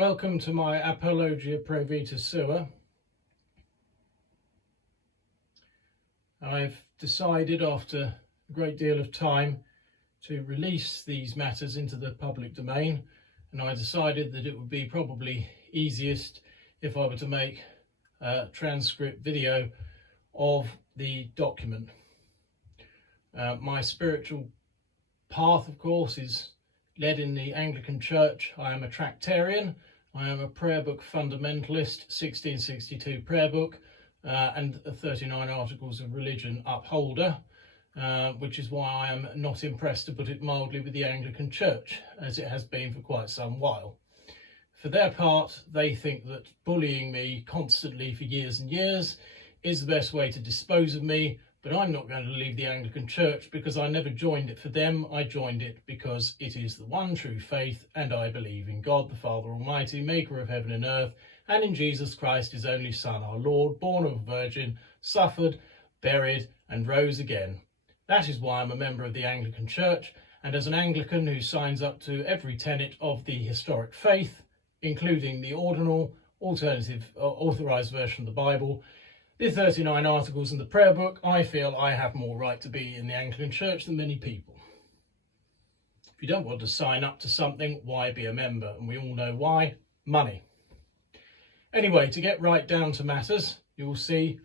Welcome to my Apologia Pro Vita Sua. I've decided after a great deal of time to release these matters into the public domain, and I decided that it would be probably easiest if I were to make a transcript video of the document. My spiritual path, of course, is led in the Anglican Church. I am a Tractarian. I am a prayer book fundamentalist, 1662 prayer book, and a 39 Articles of Religion upholder, which is why I am not impressed, to put it mildly, with the Anglican Church, as it has been for quite some while. For their part, they think that bullying me constantly for years and years is the best way to dispose of me, but I'm not going to leave the Anglican Church because I never joined it for them. I joined it because it is the one true faith, and I believe in God the Father Almighty, maker of heaven and earth, and in Jesus Christ, his only Son, our Lord, born of a virgin, suffered, buried, and rose again. That is why I'm a member of the Anglican Church, and as an Anglican who signs up to every tenet of the historic faith, including the ordinal, alternative, authorised version of the Bible, the 39 Articles in the prayer book, I feel I have more right to be in the Anglican Church than many people. If you don't want to sign up to something, why be a member? And we all know why. Money. Anyway, to get right down to matters, you'll see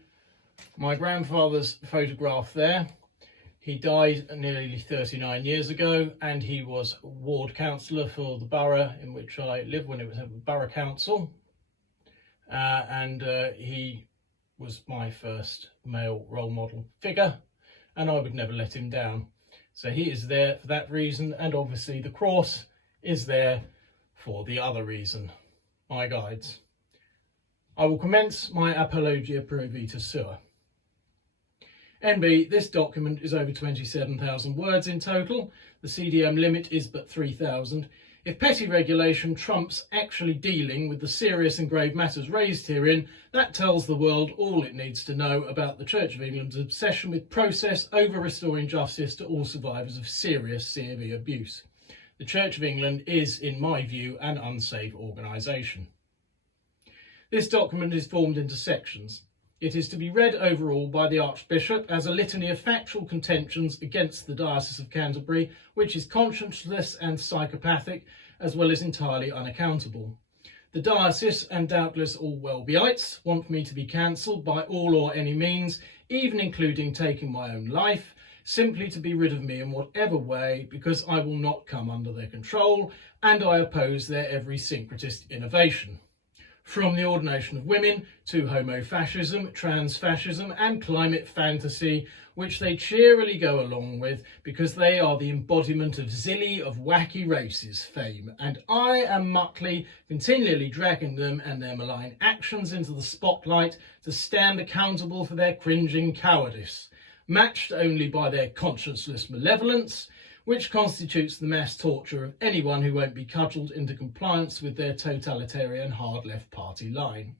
my grandfather's photograph there. He died nearly 39 years ago, and he was ward councillor for the borough in which I live when it was a borough council. He was my first male role model figure, and I would never let him down. So he is there for that reason, and obviously the cross is there for the other reason, my guides. I will commence my Apologia Pro Vita Sua. NB, this document is over 27,000 words in total. The CDM limit is but 3,000. If petty regulation trumps actually dealing with the serious and grave matters raised herein, that tells the world all it needs to know about the Church of England's obsession with process over restoring justice to all survivors of serious CV abuse. The Church of England is, in my view, an unsafe organisation. This document is formed into sections. It is to be read overall by the Archbishop as a litany of factual contentions against the Diocese of Canterbury, which is conscienceless and psychopathic, as well as entirely unaccountable. The diocese, and doubtless all Welbyites, want me to be cancelled by all or any means, even including taking my own life, simply to be rid of me in whatever way, because I will not come under their control, and I oppose their every syncretist innovation. From the ordination of women to homo-fascism, trans-fascism and climate fantasy, which they cheerily go along with because they are the embodiment of zilly of wacky races fame, and I am Muckley, continually dragging them and their malign actions into the spotlight to stand accountable for their cringing cowardice, matched only by their conscienceless malevolence, which constitutes the mass torture of anyone who won't be cudgelled into compliance with their totalitarian hard-left party line.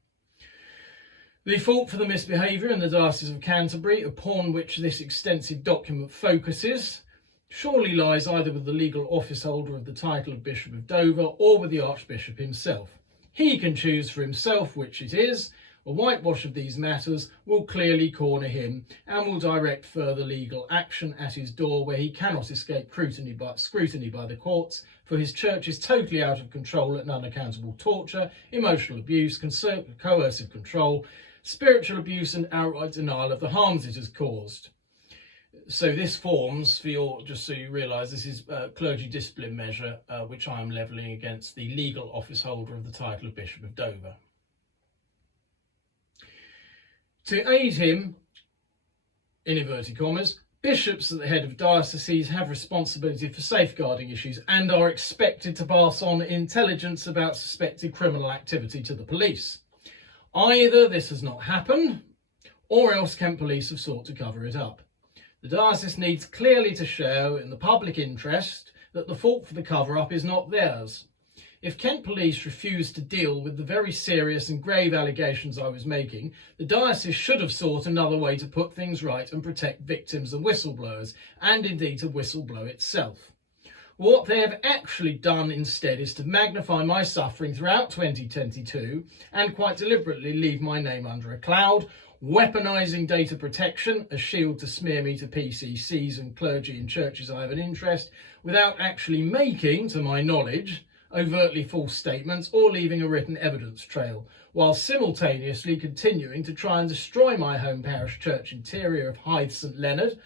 The fault for the misbehaviour in the Diocese of Canterbury, upon which this extensive document focuses, surely lies either with the legal office holder of the title of Bishop of Dover or with the Archbishop himself. He can choose for himself which it is. A whitewash of these matters will clearly corner him and will direct further legal action at his door, where he cannot escape scrutiny by the courts, for his church is totally out of control and unaccountable torture, emotional abuse, coercive control, spiritual abuse and outright denial of the harms it has caused. So this forms, for your, just so you realise, this is a clergy discipline measure which I am levelling against the legal office holder of the title of Bishop of Dover. To aid him, in inverted commas, bishops at the head of dioceses have responsibility for safeguarding issues and are expected to pass on intelligence about suspected criminal activity to the police. Either this has not happened, or else Kent Police have sought to cover it up. The diocese needs clearly to show, in the public interest, that the fault for the cover-up is not theirs. If Kent Police refused to deal with the very serious and grave allegations I was making, the diocese should have sought another way to put things right and protect victims and whistleblowers, and indeed to whistleblow itself. What they have actually done instead is to magnify my suffering throughout 2022 and quite deliberately leave my name under a cloud, weaponising data protection, a shield to smear me to PCCs and clergy and churches I have an interest, without actually making, to my knowledge, overtly false statements or leaving a written evidence trail, while simultaneously continuing to try and destroy my home parish church interior of Hythe St Leonard,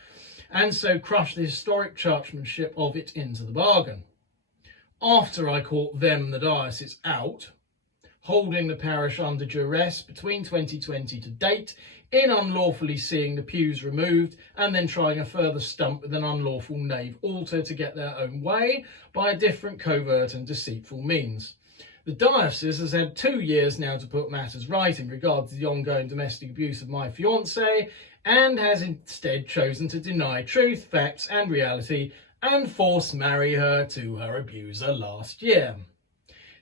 and so crush the historic churchmanship of it into the bargain. After I caught them, the diocese, out, holding the parish under duress between 2020 to date, in unlawfully seeing the pews removed and then trying a further stunt with an unlawful nave altar to get their own way by a different covert and deceitful means. The diocese has had 2 years now to put matters right in regard to the ongoing domestic abuse of my fiancée, and has instead chosen to deny truth, facts and reality and force marry her to her abuser last year.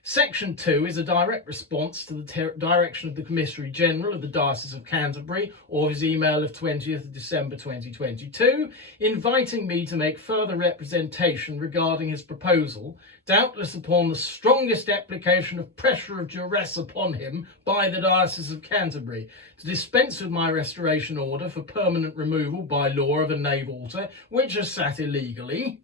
Section 2 is a direct response to the direction of the Commissary General of the Diocese of Canterbury, or his email of 20th of December 2022, inviting me to make further representation regarding his proposal, doubtless upon the strongest application of pressure of duress upon him by the Diocese of Canterbury, to dispense with my restoration order for permanent removal by law of a nave altar, which has sat illegally.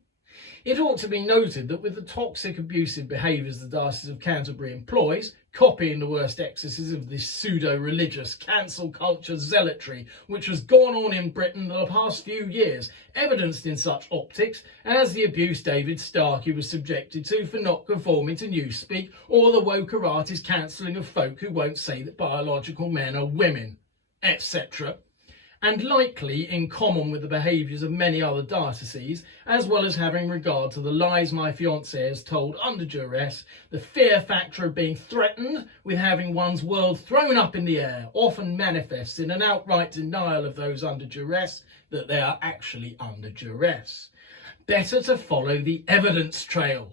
It ought to be noted that with the toxic, abusive behaviours the Diocese of Canterbury employs, copying the worst excesses of this pseudo-religious cancel culture zealotry which has gone on in Britain the past few years, evidenced in such optics as the abuse David Starkey was subjected to for not conforming to Newspeak, or the wokerati's cancelling of folk who won't say that biological men are women, etc., and likely in common with the behaviours of many other dioceses, as well as having regard to the lies my fiancée has told under duress, the fear factor of being threatened with having one's world thrown up in the air often manifests in an outright denial of those under duress that they are actually under duress. Better to follow the evidence trail,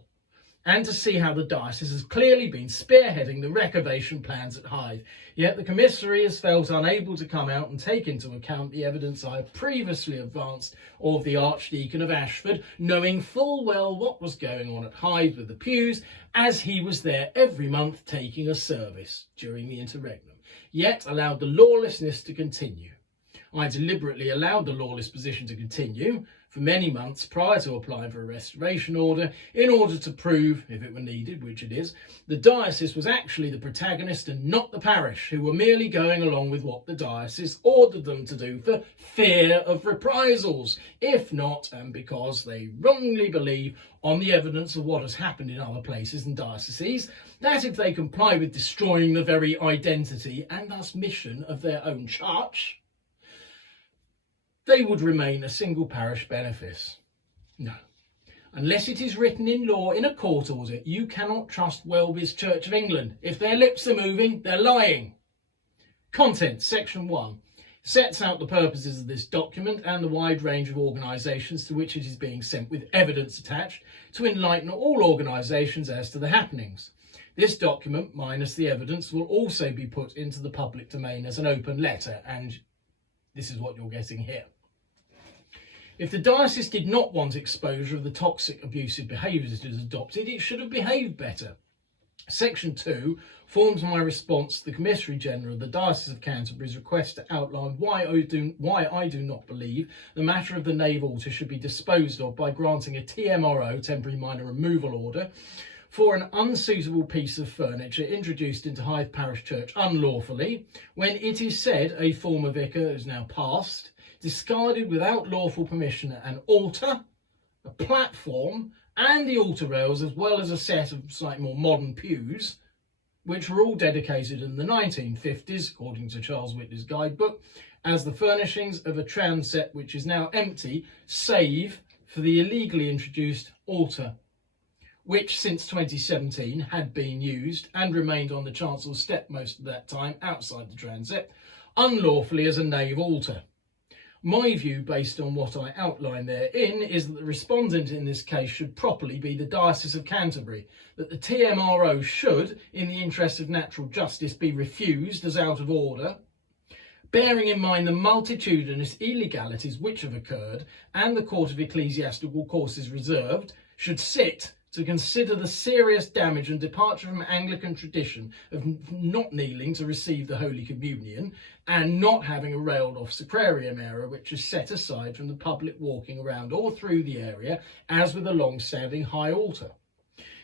and to see how the diocese has clearly been spearheading the recavation plans at Hythe. Yet the commissary has felt unable to come out and take into account the evidence I have previously advanced of the Archdeacon of Ashford, knowing full well what was going on at Hythe with the pews, as he was there every month taking a service during the interregnum, yet allowed the lawlessness to continue. I deliberately allowed the lawless position to continue for many months prior to applying for a restoration order, in order to prove, if it were needed, which it is, the diocese was actually the protagonist and not the parish, who were merely going along with what the diocese ordered them to do for fear of reprisals, if not, and because they wrongly believe, on the evidence of what has happened in other places and dioceses, that if they comply with destroying the very identity and thus mission of their own church, they would remain a single parish benefice. No. Unless it is written in law in a court order, you cannot trust Welby's Church of England. If their lips are moving, they're lying. Content, Section 1, sets out the purposes of this document and the wide range of organisations to which it is being sent with evidence attached to enlighten all organisations as to the happenings. This document, minus the evidence, will also be put into the public domain as an open letter, and this is what you're getting here. If the diocese did not want exposure of the toxic, abusive behaviours it has adopted, it should have behaved better. Section 2 forms my response to the Commissary General of the Diocese of Canterbury's request to outline why I do not believe the matter of the nave altar should be disposed of by granting a TMRO, temporary minor removal order, for an unsuitable piece of furniture introduced into Hythe Parish Church unlawfully, when it is said a former vicar is now passed, discarded without lawful permission an altar, a platform, and the altar rails, as well as a set of slightly more modern pews, which were all dedicated in the 1950s, according to Charles Whitley's guidebook, as the furnishings of a transept which is now empty, save for the illegally introduced altar, which since 2017 had been used and remained on the chancel step most of that time outside the transept, unlawfully as a nave altar. My view, based on what I outline therein, is that the respondent in this case should properly be the Diocese of Canterbury, that the TMRO should, in the interest of natural justice, be refused as out of order, bearing in mind the multitudinous illegalities which have occurred and the Court of Ecclesiastical Causes reserved, should sit to consider the serious damage and departure from Anglican tradition of not kneeling to receive the Holy Communion and not having a railed off sacrarium area which is set aside from the public walking around all through the area, as with a long-standing high altar,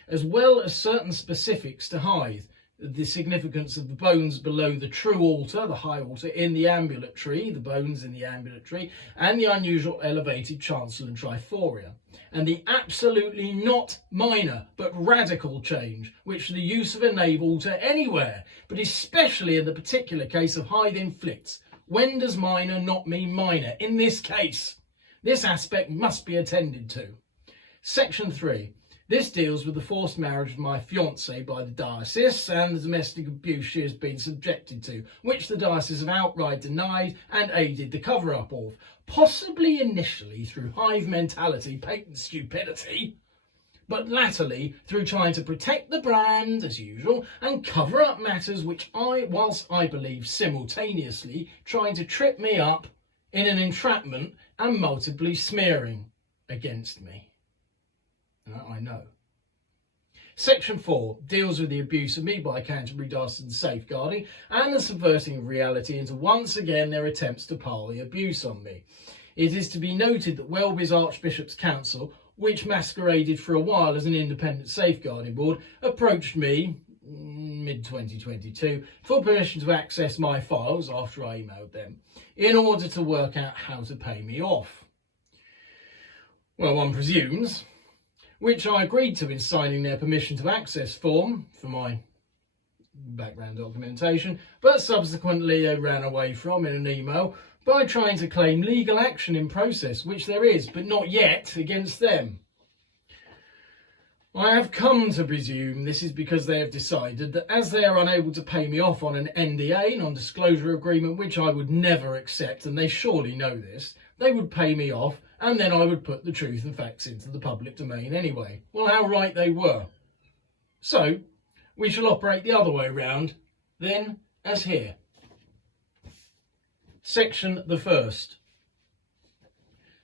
as well as certain specifics to hide the significance of the bones below the true altar, the high altar, in the ambulatory, the bones in the ambulatory, and the unusual elevated chancel and triforia, and the absolutely not minor but radical change which the use of a nave altar anywhere, but especially in the particular case of Hythe, inflicts. When does minor not mean minor? In this case, this aspect must be attended to. Section 3. This deals with the forced marriage of my fiancée by the diocese and the domestic abuse she has been subjected to, which the diocese have outright denied and aided the cover-up of, possibly initially through hive mentality, patent stupidity, but latterly through trying to protect the brand, as usual, and cover up matters which whilst I believe simultaneously trying to trip me up in an entrapment and multiply smearing against me. I know. Section 4 deals with the abuse of me by Canterbury Diocesan Safeguarding and the subverting of reality into once again their attempts to pile the abuse on me. It is to be noted that Welby's Archbishop's Council, which masqueraded for a while as an independent safeguarding board, approached me mid-2022 for permission to access my files after I emailed them in order to work out how to pay me off. Well, one presumes, which I agreed to in signing their permission to access form for my background documentation, but subsequently they ran away from in an email by trying to claim legal action in process, which there is, but not yet, against them. I have come to presume this is because they have decided that as they are unable to pay me off on an NDA, non-disclosure agreement, which I would never accept, and they surely know this, they would pay me off and then I would put the truth and facts into the public domain anyway. Well, how right they were. So, we shall operate the other way round, then, as here. Section the 1st.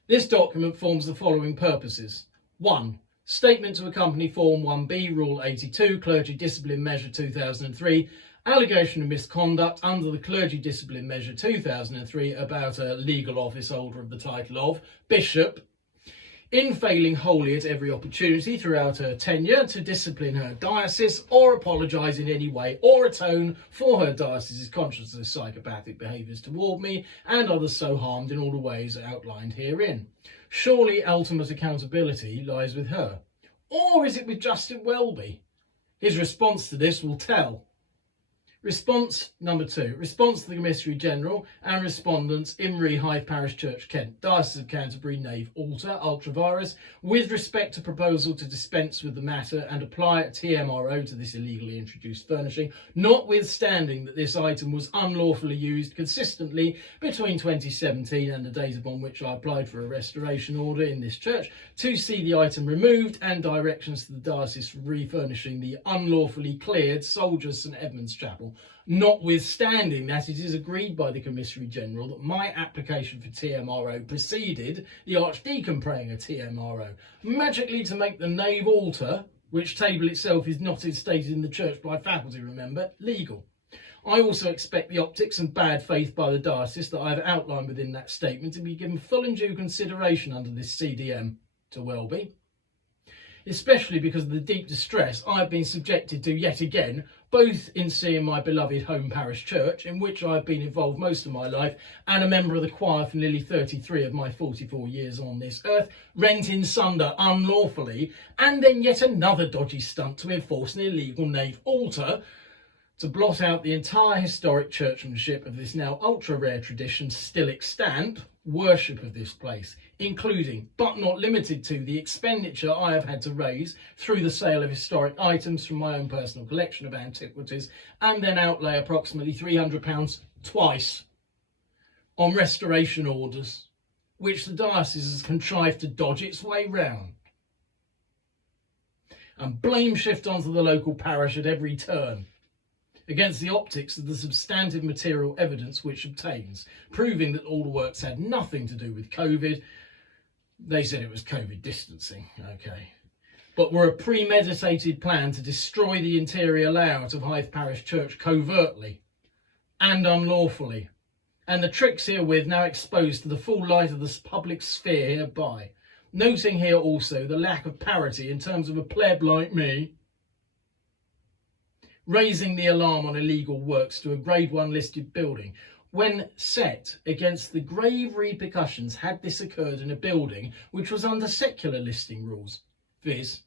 This document forms the following purposes. 1. Statement to accompany Form 1B, Rule 82, Clergy Discipline Measure 2003, allegation of misconduct under the Clergy Discipline Measure 2003 about a legal office holder of the title of Bishop, in failing wholly at every opportunity throughout her tenure to discipline her diocese or apologise in any way or atone for her diocese's conscience of psychopathic behaviours toward me and others so harmed in all the ways outlined herein. Surely ultimate accountability lies with her. Or is it with Justin Welby? His response to this will tell. Response number 2. Response to the Commissary General and respondents Imrie Hythe Parish Church, Kent, Diocese of Canterbury, Nave Altar, Ultravirus, with respect to proposal to dispense with the matter and apply a TMRO to this illegally introduced furnishing, notwithstanding that this item was unlawfully used consistently between 2017 and the date upon which I applied for a restoration order in this church to see the item removed and directions to the diocese for refurnishing the unlawfully cleared Soldiers St Edmund's Chapel, notwithstanding that it is agreed by the Commissary General that my application for TMRO preceded the Archdeacon praying a TMRO, magically to make the nave altar, which table itself is not instated in the church by faculty, remember, legal. I also expect the optics and bad faith by the diocese that I have outlined within that statement to be given full and due consideration under this CDM to Welby, especially because of the deep distress I have been subjected to yet again, both in seeing my beloved home parish church, in which I have been involved most of my life, and a member of the choir for nearly 33 of my 44 years on this earth, rent in sunder unlawfully, and then yet another dodgy stunt to enforce an illegal nave altar to blot out the entire historic churchmanship of this now ultra-rare tradition still extant, worship of this place, including, but not limited to, the expenditure I have had to raise through the sale of historic items from my own personal collection of antiquities, and then outlay approximately £300 twice on restoration orders, which the diocese has contrived to dodge its way round, and blame shift onto the local parish at every turn, against the optics of the substantive material evidence which obtains, proving that all the works had nothing to do with COVID. They said it was COVID distancing, okay. but were a premeditated plan to destroy the interior layout of Hythe Parish Church covertly and unlawfully, and the tricks herewith now exposed to the full light of the public sphere hereby. Noting here also the lack of parity in terms of a pleb like me raising the alarm on illegal works to a Grade 1 listed building, when set against the grave repercussions had this occurred in a building which was under secular listing rules, viz.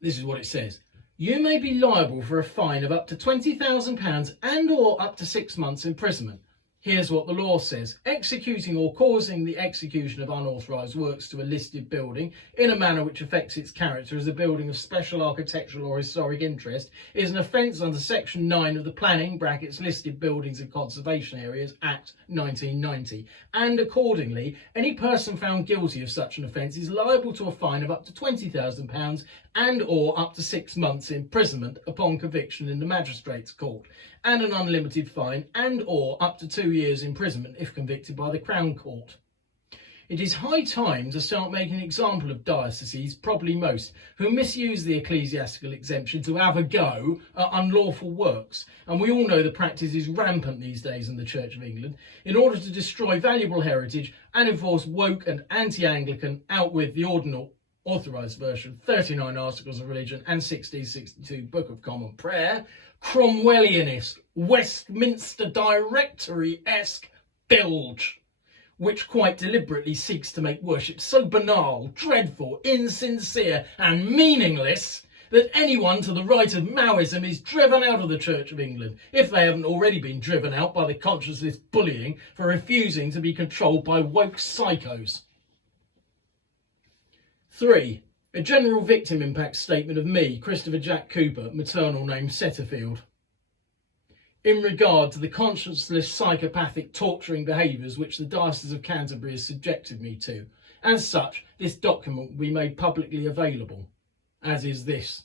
This is what it says. You may be liable for a fine of up to £20,000 and or up to 6 months imprisonment. Here's what the law says. Executing or causing the execution of unauthorised works to a listed building in a manner which affects its character as a building of special architectural or historic interest is an offence under Section 9 of the Planning (Listed Buildings and Conservation Areas) Act 1990. And accordingly, any person found guilty of such an offence is liable to a fine of up to £20,000 and or up to 6 months imprisonment upon conviction in the magistrate's court, and an unlimited fine and or up to 2 years imprisonment if convicted by the Crown Court. It is high time to start making an example of dioceses, probably most, who misuse the ecclesiastical exemption to have a go at unlawful works, and we all know the practice is rampant these days in the Church of England, in order to destroy valuable heritage and enforce woke and anti-Anglican out with the ordinal authorised version, 39 Articles of Religion and 1662 Book of Common Prayer, Cromwellianist, Westminster Directory-esque bilge, which quite deliberately seeks to make worship so banal, dreadful, insincere and meaningless that anyone to the right of Maoism is driven out of the Church of England, if they haven't already been driven out by the conscienceless bullying for refusing to be controlled by woke psychos. 3. A general victim impact statement of me, Christopher Jack Cooper, maternal name Setterfield, in regard to the conscienceless psychopathic torturing behaviours which the Diocese of Canterbury has subjected me to. As such, this document will be made publicly available, as is this.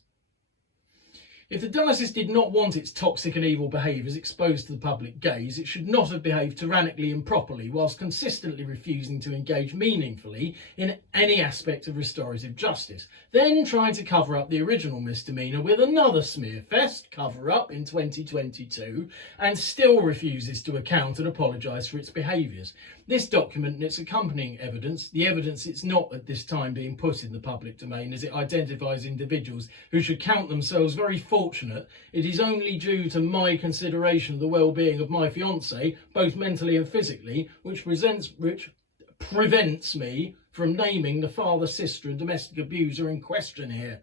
If the diocese did not want its toxic and evil behaviours exposed to the public gaze, it should not have behaved tyrannically and improperly whilst consistently refusing to engage meaningfully in any aspect of restorative justice, then trying to cover up the original misdemeanour with another smear-fest cover-up in 2022, and still refuses to account and apologise for its behaviours. This document and its accompanying evidence, the evidence it's not at this time being put in the public domain as it identifies individuals who should count themselves very fortunate, it is only due to my consideration of the well-being of my fiancée, both mentally and physically, which prevents me from naming the father, sister and domestic abuser in question here.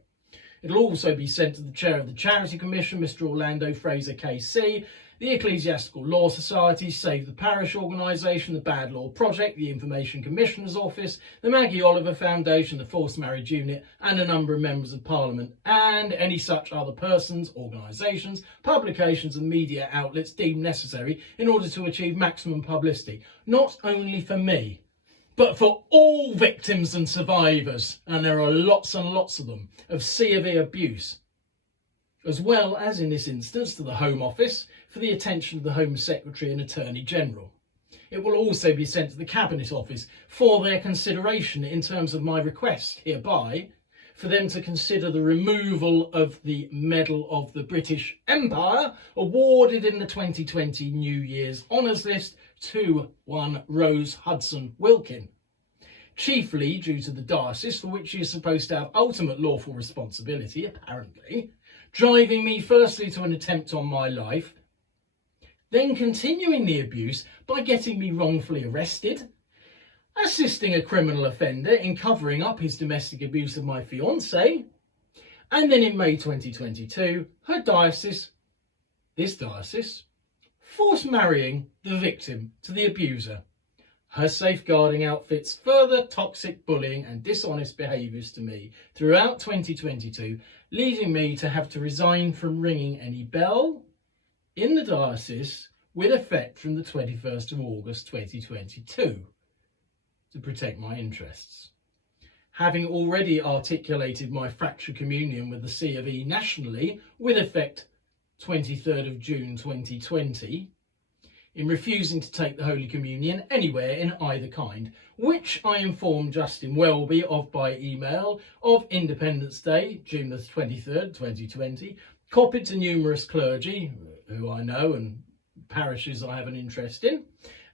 It'll also be sent to the Chair of the Charity Commission, Mr. Orlando Fraser KC, the Ecclesiastical Law Society, Save the Parish Organisation, the Bad Law Project, the Information Commissioner's Office, the Maggie Oliver Foundation, the Forced Marriage Unit, and a number of members of Parliament, and any such other persons, organisations, publications and media outlets deemed necessary in order to achieve maximum publicity, not only for me, but for all victims and survivors, and there are lots and lots of them, of severe abuse, as well as in this instance to the Home Office for the attention of the Home Secretary and Attorney General. It will also be sent to the Cabinet Office for their consideration in terms of my request hereby for them to consider the removal of the Medal of the British Empire awarded in the 2020 New Year's Honours List to one Rose Hudson Wilkin, chiefly due to the diocese, for which she is supposed to have ultimate lawful responsibility, apparently, driving me firstly to an attempt on my life, then continuing the abuse by getting me wrongfully arrested, assisting a criminal offender in covering up his domestic abuse of my fiancée, and then in May 2022, this diocese, forced marrying the victim to the abuser. Her safeguarding outfits further toxic bullying and dishonest behaviours to me throughout 2022, leading me to have to resign from ringing any bell in the diocese with effect from the 21st of August 2022 to protect my interests. Having already articulated my fracture communion with the C of E nationally with effect 23rd of June 2020, in refusing to take the Holy Communion anywhere in either kind, which I informed Justin Welby of by email of Independence Day, June the 23rd, 2020, copied to numerous clergy who I know and parishes I have an interest in,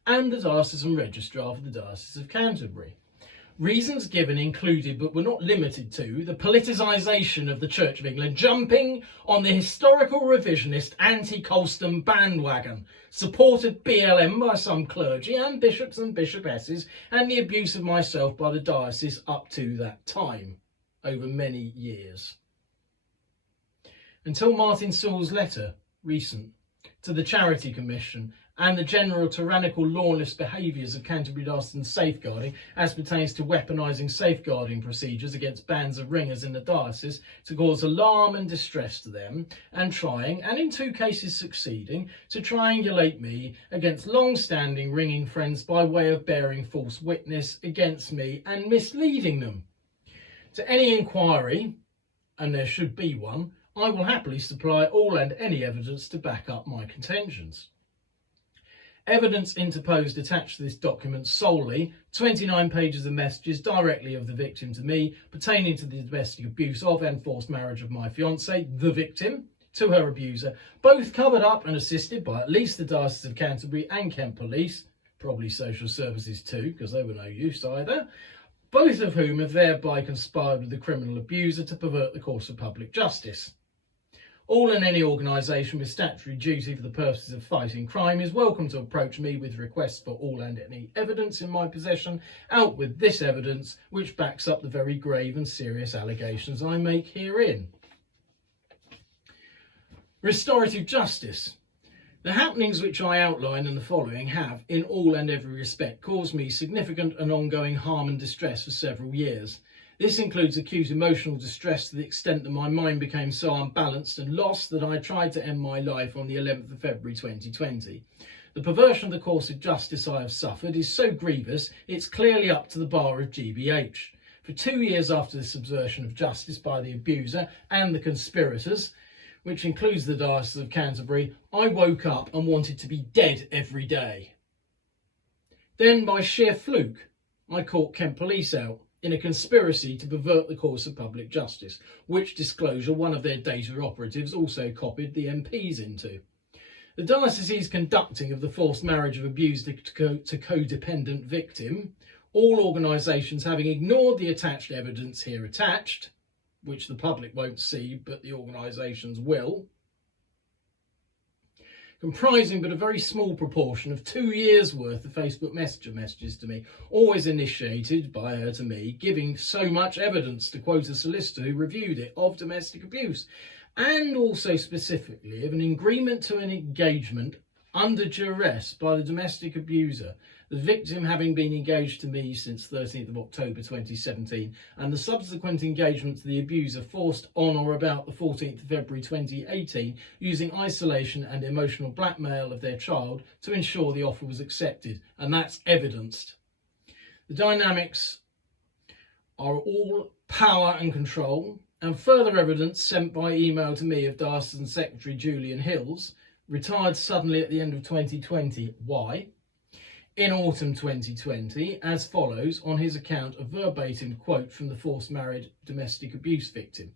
and the Diocesan Registrar for the Diocese of Canterbury. Reasons given included, but were not limited to, the politicisation of the Church of England jumping on the historical revisionist anti-Colston bandwagon, supported BLM by some clergy and bishops and bishopesses, and the abuse of myself by the diocese up to that time, over many years. Until Martin Sewell's letter, recent, to the Charity Commission and the general tyrannical lawless behaviours of Canterbury Diocesan safeguarding as pertains to weaponising safeguarding procedures against bands of ringers in the diocese to cause alarm and distress to them, and trying, and in 2 cases succeeding, to triangulate me against long-standing ringing friends by way of bearing false witness against me and misleading them. To any inquiry, and there should be one, I will happily supply all and any evidence to back up my contentions. Evidence interposed attached to this document solely 29 pages of messages directly of the victim to me pertaining to the domestic abuse of and forced marriage of my fiancée, the victim, to her abuser, both covered up and assisted by at least the Diocese of Canterbury and Kent Police, probably social services too, because they were no use either, both of whom have thereby conspired with the criminal abuser to pervert the course of public justice. All and any organisation with statutory duty for the purposes of fighting crime is welcome to approach me with requests for all and any evidence in my possession, out with this evidence which backs up the very grave and serious allegations I make herein. Restorative justice. The happenings which I outline in the following have, in all and every respect, caused me significant and ongoing harm and distress for several years. This includes acute emotional distress to the extent that my mind became so unbalanced and lost that I tried to end my life on the 11th of February 2020. The perversion of the course of justice I have suffered is so grievous it's clearly up to the bar of GBH. For 2 years after the subversion of justice by the abuser and the conspirators, which includes the Diocese of Canterbury, I woke up and wanted to be dead every day. Then, by sheer fluke, I caught Kent Police out in a conspiracy to pervert the course of public justice, which disclosure one of their data operatives also copied the MPs into. The diocese's conducting of the forced marriage of abused to codependent victim, all organisations having ignored the attached evidence here attached, which the public won't see but the organisations will, comprising but a very small proportion of 2 years' worth of Facebook Messenger messages to me, always initiated by her to me, giving so much evidence, to quote a solicitor who reviewed it, of domestic abuse, and also specifically of an agreement to an engagement under duress by the domestic abuser, the victim having been engaged to me since 13th of October 2017, and the subsequent engagement to the abuser forced on or about the 14th of February 2018, using isolation and emotional blackmail of their child to ensure the offer was accepted, and that's evidenced. The dynamics are all power and control, and further evidence sent by email to me of Diocesan Secretary Julian Hills, retired suddenly at the end of 2020. Why? In autumn 2020, as follows on his account, a verbatim quote from the forced married domestic abuse victim.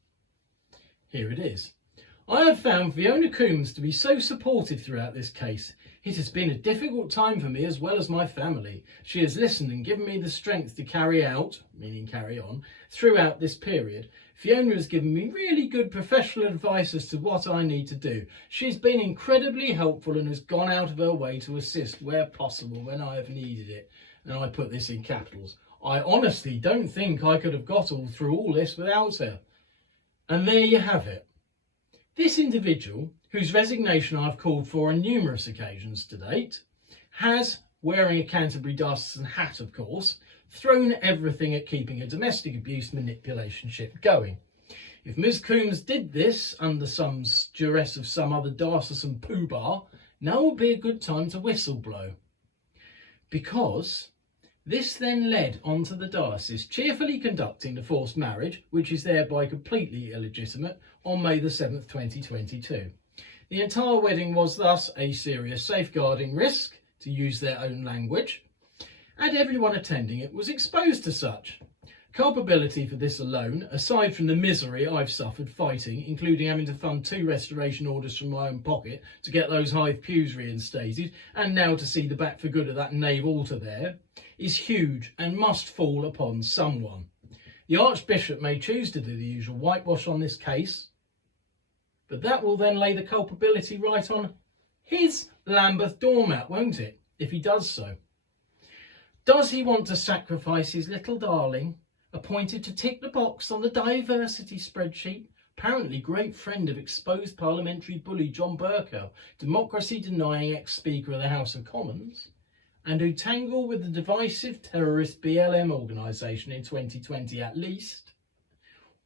Here it is. I have found Fiona Coombs to be so supportive throughout this case. It has been a difficult time for me as well as my family. She has listened and given me the strength to carry out, meaning carry on, throughout this period. Fiona has given me really good professional advice as to what I need to do. She's been incredibly helpful and has gone out of her way to assist where possible when I have needed it. And I put this in capitals. I honestly don't think I could have got through all this without her. And there you have it. This individual, whose resignation I've called for on numerous occasions to date, has, wearing a Canterbury Diocesan hat of course, thrown everything at keeping a domestic abuse manipulation ship going. If Ms Coombs did this under some duress of some other diocesan poobah, now would be a good time to whistle blow. Because this then led on to the diocese cheerfully conducting the forced marriage, which is thereby completely illegitimate, on May the 7th, 2022. The entire wedding was thus a serious safeguarding risk, to use their own language, and everyone attending it was exposed to such. Culpability for this alone, aside from the misery I've suffered fighting, including having to fund 2 restoration orders from my own pocket to get those Hythe pews reinstated, and now to see the back for good of that nave altar there, is huge and must fall upon someone. The Archbishop may choose to do the usual whitewash on this case, but that will then lay the culpability right on his Lambeth doormat, won't it, if he does so? Does he want to sacrifice his little darling, appointed to tick the box on the diversity spreadsheet, apparently great friend of exposed parliamentary bully John Bercow, democracy-denying ex-Speaker of the House of Commons, and who tangle with the divisive terrorist BLM organisation in 2020 at least?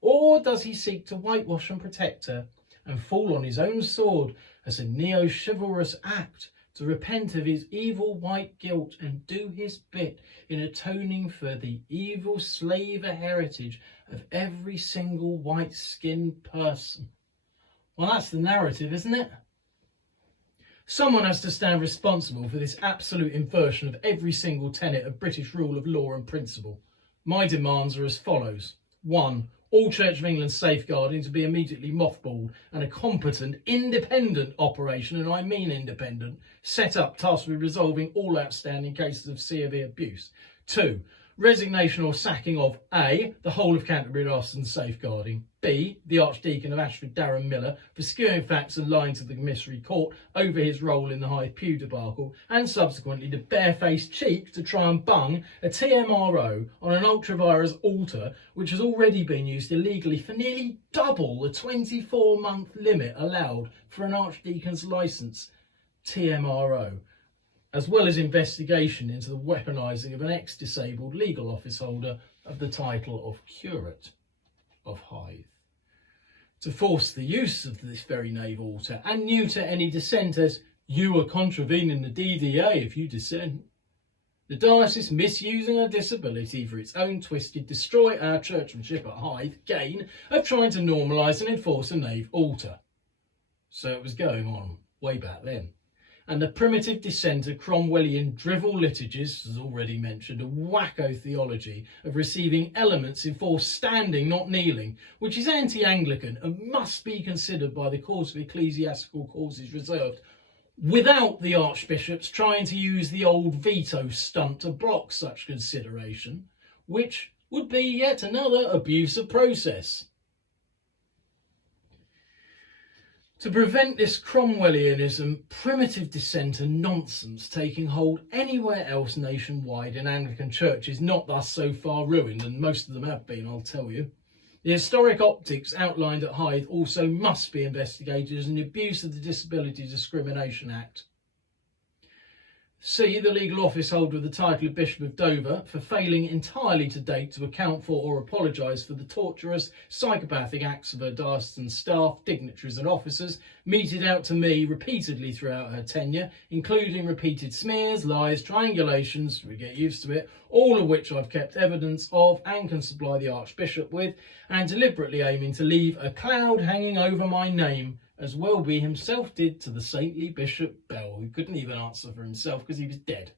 Or does he seek to whitewash and protect her and fall on his own sword as a neo-chivalrous act to repent of his evil white guilt and do his bit in atoning for the evil slaver heritage of every single white-skinned person? Well, that's the narrative, isn't it? Someone has to stand responsible for this absolute inversion of every single tenet of British rule of law and principle. My demands are as follows. 1. All Church of England safeguarding to be immediately mothballed and a competent, independent operation, and I mean independent, set up tasked with resolving all outstanding cases of severe abuse. 2. Resignation or sacking of A. the whole of Canterbury Arson safeguarding, B. the Archdeacon of Ashford Darren Miller for skewing facts and lying to the commissary court over his role in the Hythe Pew debacle, and subsequently the barefaced cheek to try and bung a TMRO on an ultra-vires altar which has already been used illegally for nearly double the 24-month limit allowed for an archdeacon's licence, TMRO, as well as investigation into the weaponising of an ex-disabled legal office holder of the title of Curate of Hythe, to force the use of this very nave altar and neuter any dissenters. You are contravening the DDA if you dissent. The diocese misusing her disability for its own twisted, destroy our churchmanship at Hythe gain of trying to normalise and enforce a nave altar. So it was going on way back then. And the primitive dissenter Cromwellian drivel liturgies, as already mentioned, a wacko theology of receiving elements enforced standing, not kneeling, which is anti-Anglican and must be considered by the Court of Ecclesiastical Causes Reserved, without the archbishops trying to use the old veto stunt to block such consideration, which would be yet another abuse of process. To prevent this Cromwellianism, primitive dissenter nonsense taking hold anywhere else nationwide in Anglican churches, not thus so far ruined, and most of them have been, I'll tell you. The historic optics outlined at Hythe also must be investigated as an abuse of the Disability Discrimination Act. C. the legal office holder of the title of Bishop of Dover for failing entirely to date to account for or apologise for the torturous, psychopathic acts of her diocesan staff, dignitaries and officers meted out to me repeatedly throughout her tenure, including repeated smears, lies, triangulations, we get used to it, all of which I've kept evidence of and can supply the Archbishop with, and deliberately aiming to leave a cloud hanging over my name, as Welby himself did to the saintly Bishop Bell, who couldn't even answer for himself because he was dead,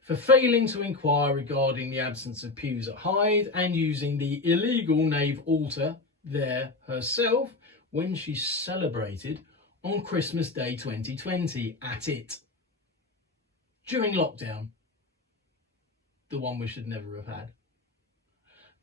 for failing to inquire regarding the absence of pews at Hythe and using the illegal nave altar there herself when she celebrated on Christmas Day 2020 at it, during lockdown, the one we should never have had,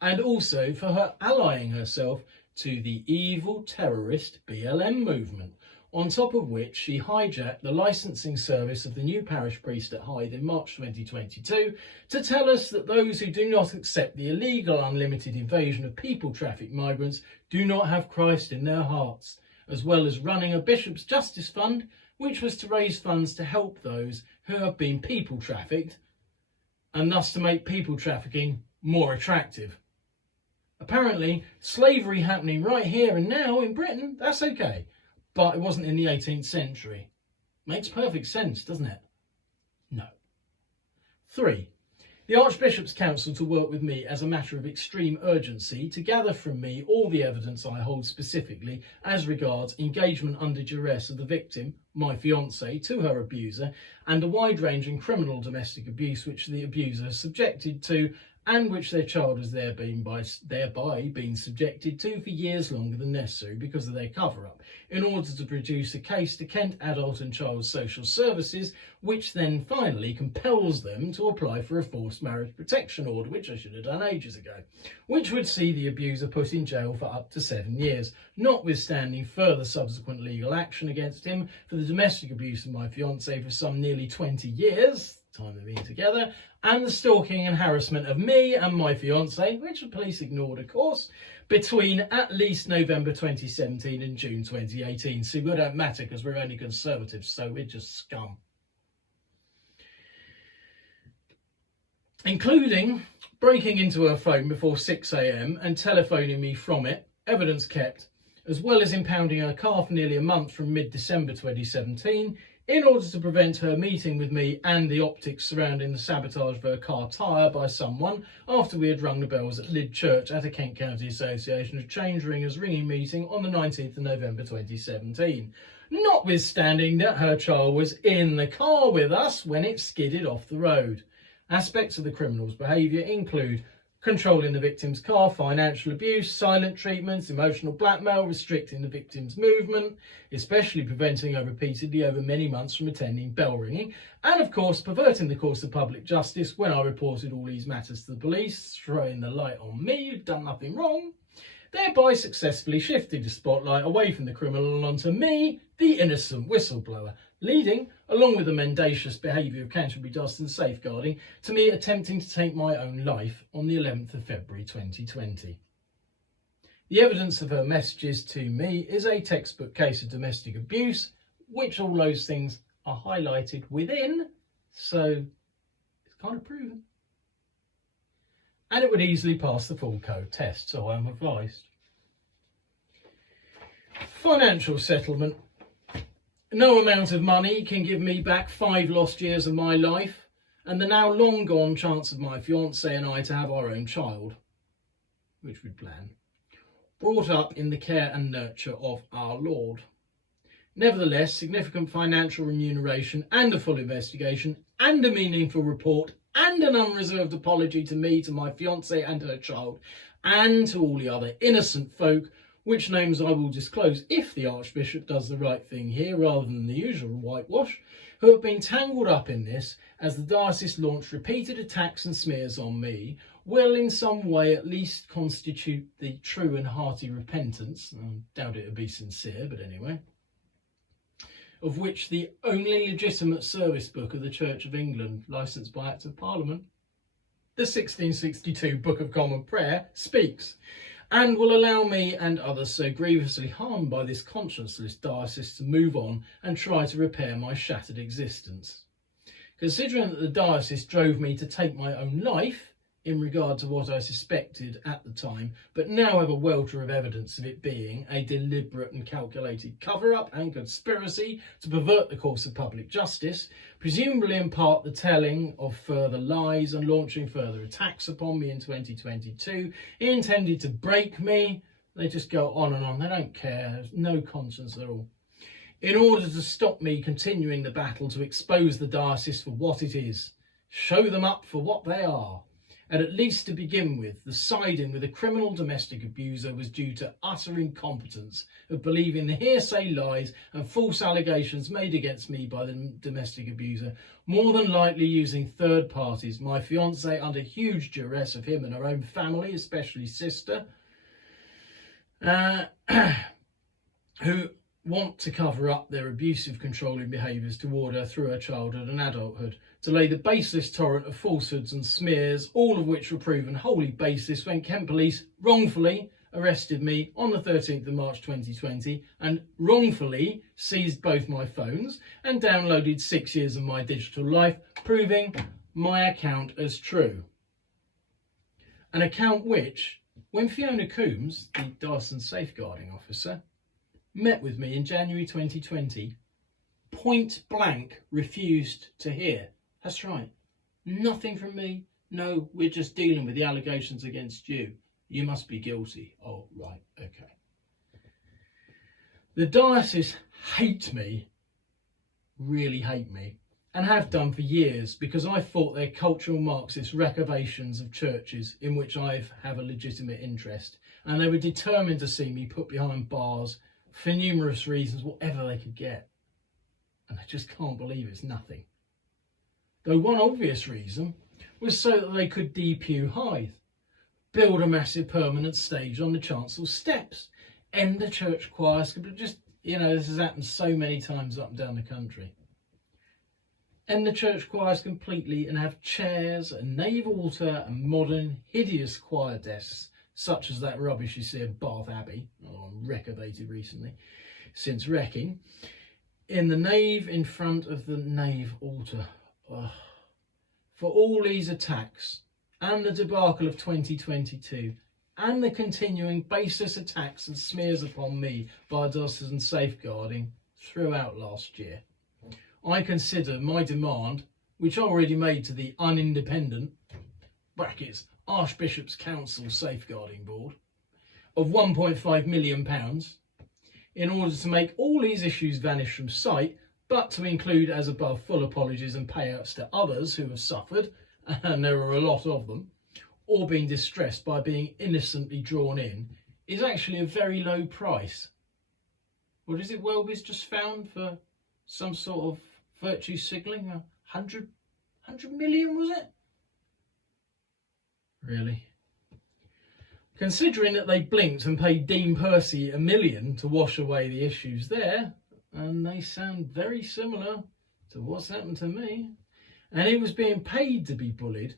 and also for her allying herself to the evil terrorist BLM movement, on top of which she hijacked the licensing service of the new parish priest at Hythe in March 2022 to tell us that those who do not accept the illegal unlimited invasion of people trafficked migrants do not have Christ in their hearts, as well as running a Bishop's Justice Fund, which was to raise funds to help those who have been people trafficked, and thus to make people trafficking more attractive. Apparently, slavery happening right here and now in Britain, that's okay. But it wasn't in the 18th century. Makes perfect sense, doesn't it? No. 3. The Archbishop's Council to work with me as a matter of extreme urgency to gather from me all the evidence I hold specifically as regards engagement under duress of the victim, my fiancée, to her abuser, and a wide-ranging criminal domestic abuse which the abuser is subjected to and which their child has thereby been subjected to for years longer than necessary because of their cover-up, in order to produce a case to Kent Adult and Child Social Services, which then finally compels them to apply for a forced marriage protection order, which I should have done ages ago, which would see the abuser put in jail for up to 7 years, notwithstanding further subsequent legal action against him for the domestic abuse of my fiancée for some nearly 20 years, time of being together, and the stalking and harassment of me and my fiancée, which the police ignored, of course, between at least November 2017 and June 2018. See, we don't matter because we're only Conservatives, so we're just scum. Including breaking into her phone before 6 AM and telephoning me from it, evidence kept, as well as impounding her car for nearly a month from mid-December 2017, in order to prevent her meeting with me and the optics surrounding the sabotage of her car tyre by someone after we had rung the bells at Lydd Church at a Kent County Association of Change Ringers ringing meeting on the 19th of November 2017, notwithstanding that her child was in the car with us when it skidded off the road. Aspects of the criminal's behaviour include controlling the victim's car, financial abuse, silent treatments, emotional blackmail, restricting the victim's movement, especially preventing her repeatedly over many months from attending bell ringing, and of course perverting the course of public justice when I reported all these matters to the police, throwing the light on me who'd done nothing wrong, thereby successfully shifting the spotlight away from the criminal and onto me, the innocent whistleblower, leading, along with the mendacious behaviour of Canterbury Dust and safeguarding, to me attempting to take my own life on the 11th of February 2020. The evidence of her messages to me is a textbook case of domestic abuse, which all those things are highlighted within, so it's kind of proven. And it would easily pass the full code test, so I'm advised. Financial settlement. No amount of money can give me back 5 lost years of my life and the now long gone chance of my fiancée and I to have our own child, which we'd planned, brought up in the care and nurture of our Lord. Nevertheless, significant financial remuneration and a full investigation and a meaningful report and an unreserved apology to me, to my fiancée and her child, and to all the other innocent folk, which names I will disclose if the Archbishop does the right thing here rather than the usual whitewash, who have been tangled up in this as the diocese launched repeated attacks and smears on me, will in some way at least constitute the true and hearty repentance, I doubt it would be sincere, but anyway, of which the only legitimate service book of the Church of England, licensed by Act of Parliament, the 1662 Book of Common Prayer, speaks, and will allow me and others so grievously harmed by this conscienceless diocese to move on and try to repair my shattered existence. Considering that the diocese drove me to take my own life, in regard to what I suspected at the time, but now have a welter of evidence of it being a deliberate and calculated cover-up and conspiracy to pervert the course of public justice, presumably in part the telling of further lies and launching further attacks upon me in 2022, intended to break me. They just go on and on, they don't care, there's no conscience at all. In order to stop me continuing the battle to expose the diocese for what it is, show them up for what they are, and at least to begin with, the siding with a criminal domestic abuser was due to utter incompetence of believing the hearsay lies and false allegations made against me by the domestic abuser, more than likely using third parties, my fiancée under huge duress of him and her own family, especially sister, who want to cover up their abusive, controlling behaviours toward her through her childhood and adulthood, to lay the baseless torrent of falsehoods and smears, all of which were proven wholly baseless when Kent Police wrongfully arrested me on the 13th of March 2020 and wrongfully seized both my phones and downloaded 6 years of my digital life, proving my account as true. An account which, when Fiona Coombs, the Dyson safeguarding officer, met with me in January 2020, point blank refused to hear. That's right, nothing from me, No, we're just dealing with the allegations against you. You must be guilty. Oh, right, okay. The diocese hate me, really hate me, and have done for years, because I fought their cultural Marxist reprobations of churches in which I have a legitimate interest, and they were determined to see me put behind bars for numerous reasons, whatever they could get. And I just can't believe it's nothing. Though one obvious reason was so that they could depew Hythe, build a massive permanent stage on the chancel steps, end the church choirs, just, this has happened so many times up and down the country. End the church choirs completely and have chairs, a nave altar and modern, hideous choir desks, such as that rubbish you see at Bath Abbey, reprobated recently, since wrecking, in the nave in front of the nave altar. Ugh. For all these attacks, and the debacle of 2022, and the continuing baseless attacks and smears upon me by diocesan safeguarding throughout last year, I consider my demand, which I already made to the unindependent (brackets Archbishop's Council Safeguarding Board) of £1.5 million, in order to make all these issues vanish from sight, but to include as above full apologies and payouts to others who have suffered, and there are a lot of them, or been distressed by being innocently drawn in, is actually a very low price. What is it Welby's just found for some sort of virtue signalling? 100 million, was it? Really? Considering that they blinked and paid Dean Percy £1 million to wash away the issues there, and they sound very similar to what's happened to me, and he was being paid to be bullied.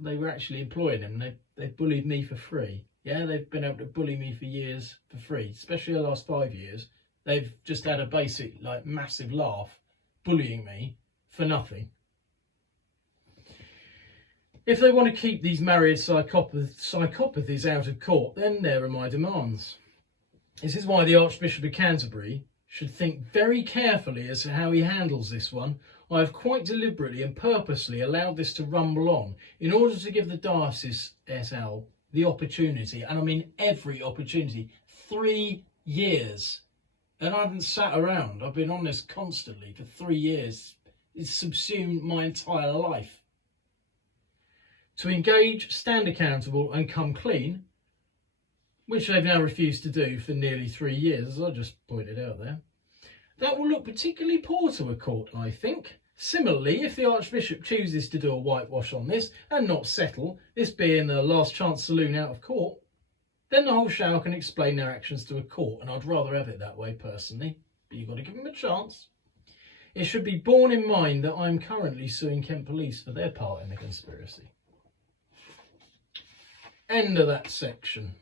They were actually employing him. They bullied me for free. Yeah, they've been able to bully me for years for free, especially the last 5 years. They've just had a basic, massive laugh bullying me for nothing. If they want to keep these married psychopathies out of court, then there are my demands. This is why the Archbishop of Canterbury should think very carefully as to how he handles this one. I have quite deliberately and purposely allowed this to rumble on in order to give the diocese et al. The opportunity, and I mean every opportunity, 3 years. And I haven't sat around. I've been on this constantly for 3 years. It's subsumed my entire life. To engage, stand accountable and come clean, which they've now refused to do for nearly 3 years, as I just pointed out there. That will look particularly poor to a court, I think. Similarly, if the Archbishop chooses to do a whitewash on this and not settle, this being the last chance saloon out of court, then the whole shower can explain their actions to a court, and I'd rather have it that way personally, but you've got to give them a chance. It should be borne in mind that I'm currently suing Kent Police for their part in the conspiracy. End of that section.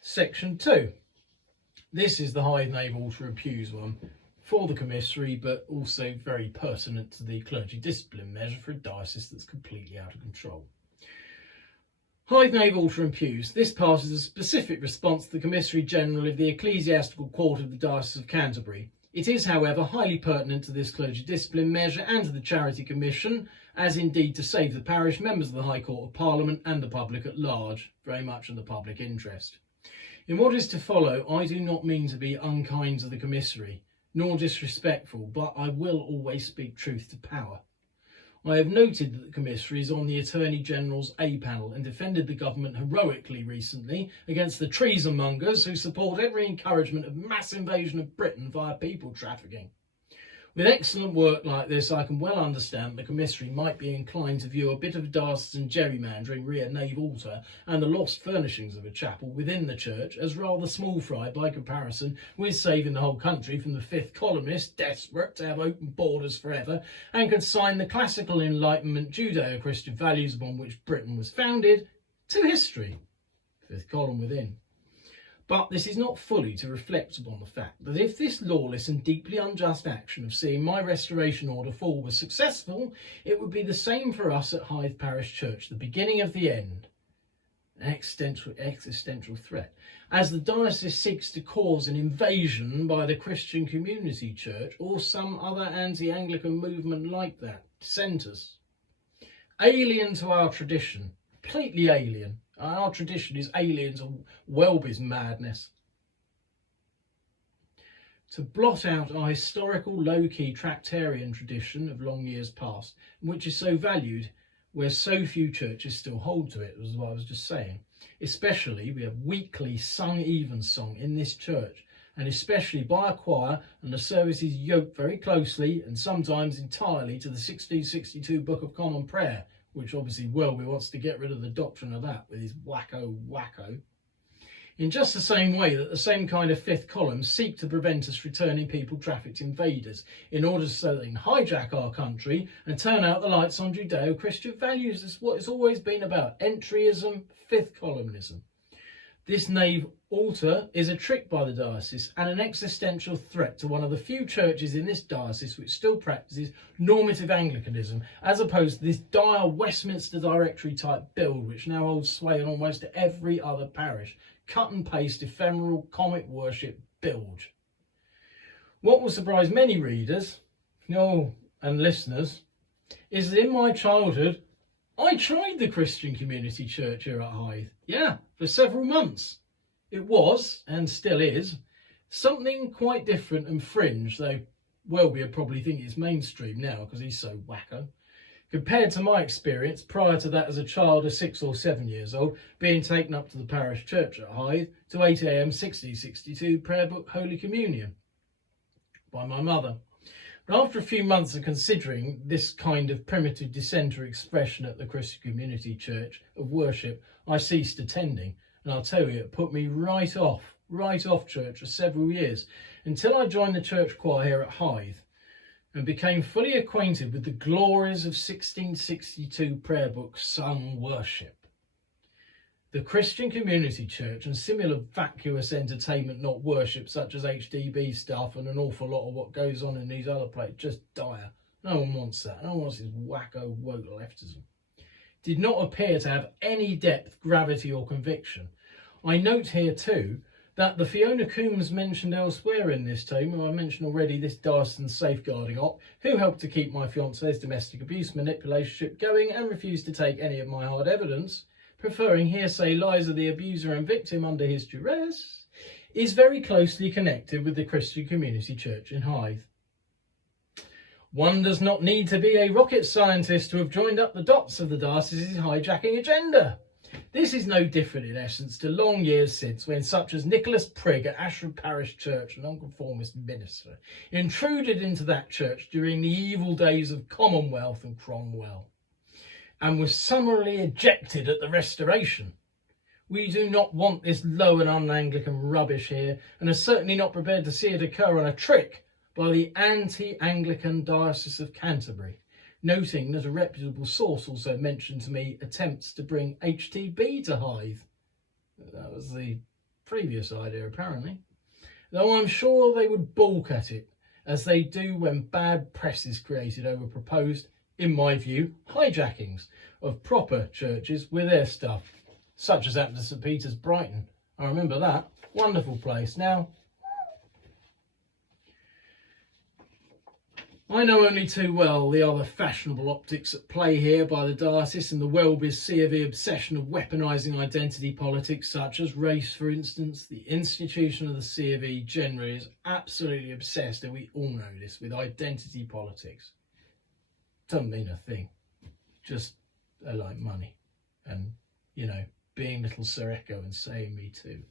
Section 2. This is the Hythe Nave Altar and Pews one for the commissary, but also very pertinent to the clergy discipline measure for a diocese that's completely out of control. Hythe Nave Altar and Pews. This part is a specific response to the Commissary General of the Ecclesiastical Court of the Diocese of Canterbury. It is, however, highly pertinent to this clergy discipline measure and to the Charity Commission, as indeed to save the parish, members of the High Court of Parliament and the public at large, very much in the public interest. In what is to follow, I do not mean to be unkind to the commissary, nor disrespectful, but I will always speak truth to power. I have noted that the commissary is on the Attorney General's A panel and defended the government heroically recently against the treasonmongers who support every encouragement of mass invasion of Britain via people trafficking. With excellent work like this, I can well understand the commissary might be inclined to view a bit of diocesan gerrymandering rear nave altar and the lost furnishings of a chapel within the church as rather small fry by comparison with saving the whole country from the fifth columnist desperate to have open borders forever and consign the classical Enlightenment Judeo-Christian values upon which Britain was founded to history. Fifth column within. But this is not fully to reflect upon the fact that if this lawless and deeply unjust action of seeing my restoration order fall was successful, it would be the same for us at Hythe Parish Church, the beginning of the end, an existential threat, as the diocese seeks to cause an invasion by the Christian Community Church or some other anti-Anglican movement like that, dissenters. alien to our tradition, completely alien. Our tradition is alien to Welby's madness. To blot out our historical low-key Tractarian tradition of long years past, which is so valued where so few churches still hold to it, was what I was just saying. Especially, we have weekly sung evensong in this church, and especially by a choir, and the service is yoked very closely and sometimes entirely to the 1662 Book of Common Prayer, which obviously Welby wants to get rid of the doctrine of that with his wacko. In just the same way that the same kind of fifth column seek to prevent us returning people trafficked invaders in order so they can hijack our country and turn out the lights on Judeo-Christian values. That's what it's always been about, entryism, fifth columnism. This nave altar is a trick by the diocese and an existential threat to one of the few churches in this diocese which still practices normative Anglicanism, as opposed to this dire Westminster Directory type build which now holds sway in almost every other parish. Cut and paste, ephemeral, comic worship bilge. What will surprise many readers, and listeners, is that in my childhood, I tried the Christian community church here at Hythe. Yeah, for several months. It was, and still is, something quite different and fringe, though Welby would probably think it's mainstream now because he's so wacko. Compared to my experience prior to that as a child of 6 or 7 years old, being taken up to the parish church at Hythe to 8 a.m. 1662 prayer book Holy Communion by my mother. But after a few months of considering this kind of primitive dissenter expression at the Christian community church of worship, I ceased attending, and I'll tell you, it put me right off church for several years, until I joined the church choir here at Hythe and became fully acquainted with the glories of 1662 prayer book sung worship. The Christian community church and similar vacuous entertainment, not worship, such as HDB stuff and an awful lot of what goes on in these other places, just dire. No one wants that. No one wants this wacko woke leftism. Did not appear to have any depth, gravity or conviction. I note here too that the Fiona Coombs mentioned elsewhere in this tome, who I mentioned already, this diocesan safeguarding op, who helped to keep my fiance's domestic abuse manipulation going and refused to take any of my hard evidence, preferring hearsay lies of the abuser and victim under his duress, is very closely connected with the Christian community church in Hythe. One does not need to be a rocket scientist to have joined up the dots of the diocese's hijacking agenda. This is no different in essence to long years since when such as Nicholas Prigg at Ashford Parish Church, a nonconformist minister, intruded into that church during the evil days of Commonwealth and Cromwell and was summarily ejected at the Restoration. We do not want this low and un-Anglican rubbish here, and are certainly not prepared to see it occur on a trick by the anti-Anglican Diocese of Canterbury, noting that a reputable source also mentioned to me attempts to bring HTB to Hythe. That was the previous idea, apparently. Though I'm sure they would balk at it, as they do when bad press is created over proposed, in my view, hijackings of proper churches with their stuff, such as happened to St Peter's, Brighton. I remember that. Wonderful place. Now, I know only too well the other fashionable optics at play here by the diocese and the Welby's C of E obsession of weaponising identity politics, such as race, for instance. The institution of the C of E generally is absolutely obsessed, and we all know this, with identity politics. Doesn't mean a thing. Just they like money and, being little Sir Echo and saying me too.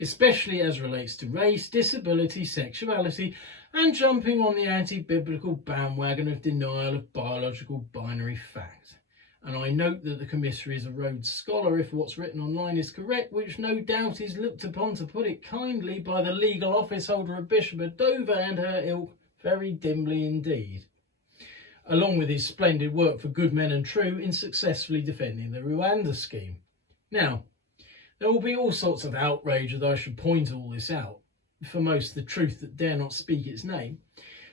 Especially as relates to race, disability, sexuality, and jumping on the anti-biblical bandwagon of denial of biological binary fact. And I note that the commissary is a Rhodes Scholar, if what's written online is correct, which no doubt is looked upon, to put it kindly, by the legal office holder of Bishop of Dover and her ilk very dimly indeed, along with his splendid work for Good Men and True in successfully defending the Rwanda scheme. Now, there will be all sorts of outrage that I should point all this out, for most the truth that dare not speak its name,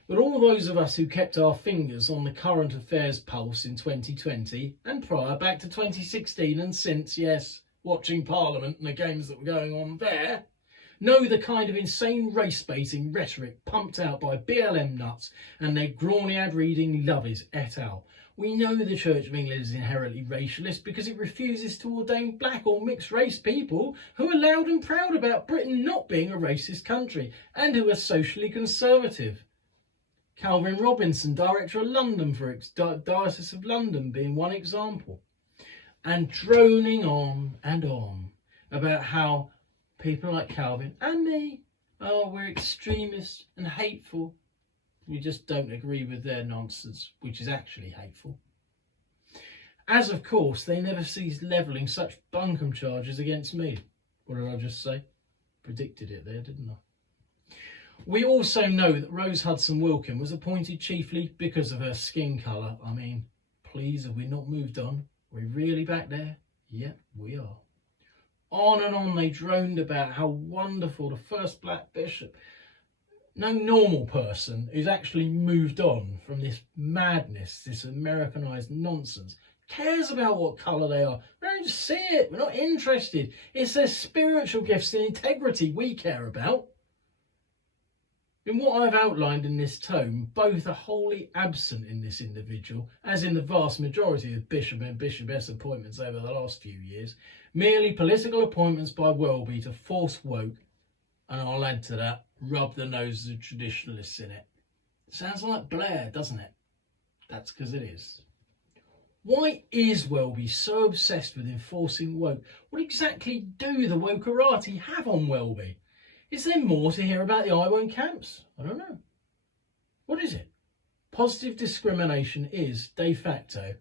but all those of us who kept our fingers on the current affairs pulse in 2020 and prior back to 2016 and since, yes, watching Parliament and the games that were going on there, know the kind of insane race-baiting rhetoric pumped out by BLM nuts and their Graniad reading lovies et al. We know the Church of England is inherently racialist because it refuses to ordain black or mixed race people who are loud and proud about Britain not being a racist country and who are socially conservative. Calvin Robinson, Director of London, Diocese of London being one example. And droning on and on about how people like Calvin and me, we're extremists and hateful. We just don't agree with their nonsense, which is actually hateful. As of course, they never ceased levelling such bunkum charges against me. What did I just say? Predicted it there, didn't I? We also know that Rose Hudson Wilkin was appointed chiefly because of her skin colour. I mean, please, have we not moved on? We're really back there? Yep, we are. On and on they droned about how wonderful the first black bishop. No normal person who's actually moved on from this madness, this Americanised nonsense, cares about what colour they are. We don't see it. We're not interested. It's their spiritual gifts and integrity we care about. In what I've outlined in this tome, both are wholly absent in this individual, as in the vast majority of bishop and bishopess appointments over the last few years, merely political appointments by Welby to force woke, and I'll add to that, rub the noses of traditionalists in it. Sounds like Blair, doesn't it? That's because it is. Why is Welby so obsessed with enforcing woke? What exactly do the wokerati have on Welby? Is there more to hear about the I1 camps? I don't know. What is it? Positive discrimination is, de facto,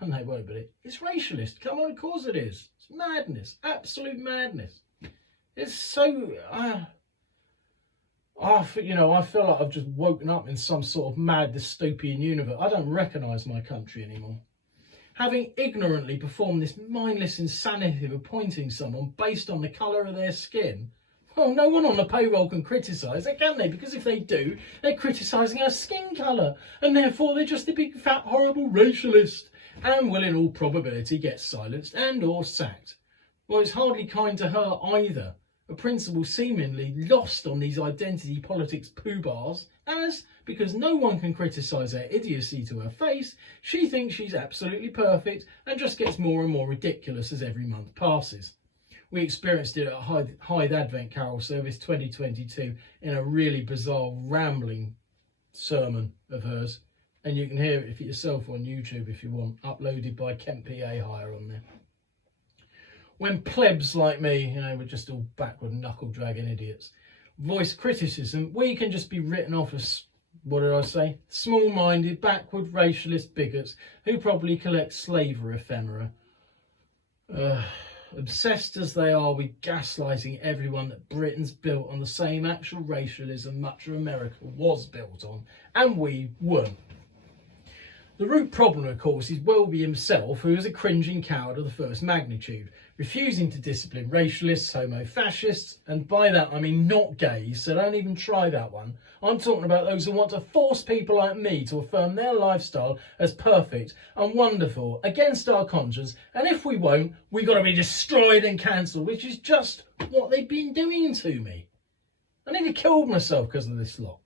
and they won't believe it, it's racialist. Come on, of course it is. It's madness, absolute madness. It's so, I feel like I've just woken up in some sort of mad dystopian universe. I don't recognise my country anymore. Having ignorantly performed this mindless insanity of appointing someone based on the colour of their skin, well, no one on the payroll can criticise it, can they? Because if they do, they're criticising our skin colour, and therefore they're just a big, fat, horrible racialist, and will in all probability get silenced and or sacked. Well, it's hardly kind to her either, a principle seemingly lost on these identity politics poobahs, as, because no one can criticise her idiocy to her face, she thinks she's absolutely perfect and just gets more and more ridiculous as every month passes. We experienced it at Hythe Advent Carol Service 2022 in a really bizarre, rambling sermon of hers. And you can hear it for yourself on YouTube if you want, uploaded by Kent PA Hire on there. When plebs like me, we're just all backward knuckle-dragging idiots, voice criticism, we can just be written off as, what did I say? Small-minded, backward, racialist bigots who probably collect slaver ephemera. Obsessed as they are with gaslighting everyone that Britain's built on the same actual racialism much of America was built on, and we weren't. The root problem, of course, is Welby himself, who is a cringing coward of the first magnitude, refusing to discipline racialists, homo-fascists, and by that I mean not gays, so don't even try that one. I'm talking about those who want to force people like me to affirm their lifestyle as perfect and wonderful against our conscience, and if we won't, we got to be destroyed and cancelled, which is just what they've been doing to me. I nearly killed myself because of this lot.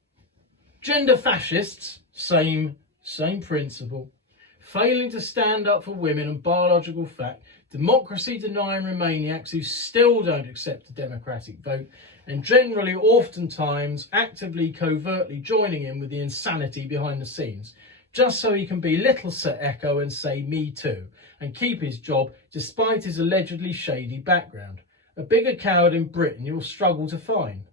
Gender fascists, same principle. Failing to stand up for women and biological fact, democracy denying Remainiacs who still don't accept the democratic vote, and generally oftentimes actively covertly joining in with the insanity behind the scenes, just so he can be little Sir Echo and say me too, and keep his job despite his allegedly shady background. A bigger coward in Britain you'll struggle to find.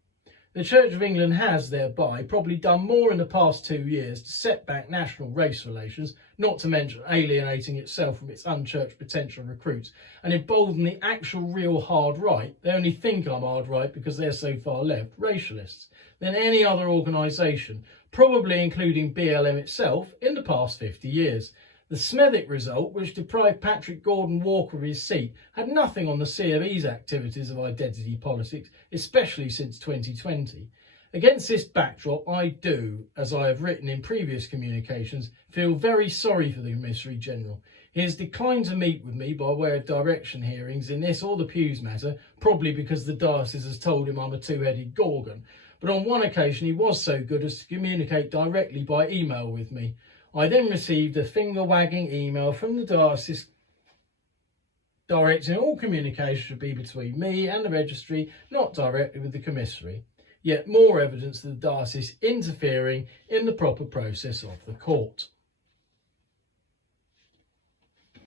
The Church of England has thereby probably done more in the past 2 years to set back national race relations, not to mention alienating itself from its unchurched potential recruits, and embolden the actual real hard right, they only think I'm hard right because they're so far left, racialists, than any other organisation, probably including BLM itself, in the past 50 years. The Smethwick result, which deprived Patrick Gordon Walker of his seat, had nothing on the CME's activities of identity politics, especially since 2020. Against this backdrop, I do, as I have written in previous communications, feel very sorry for the Commissary General. He has declined to meet with me by way of direction hearings in this or the Pews matter, probably because the diocese has told him I'm a two-headed gorgon. But on one occasion he was so good as to communicate directly by email with me. I then received a finger-wagging email from the diocese directing all communication should be between me and the registry, not directly with the commissary. Yet more evidence of the diocese interfering in the proper process of the court.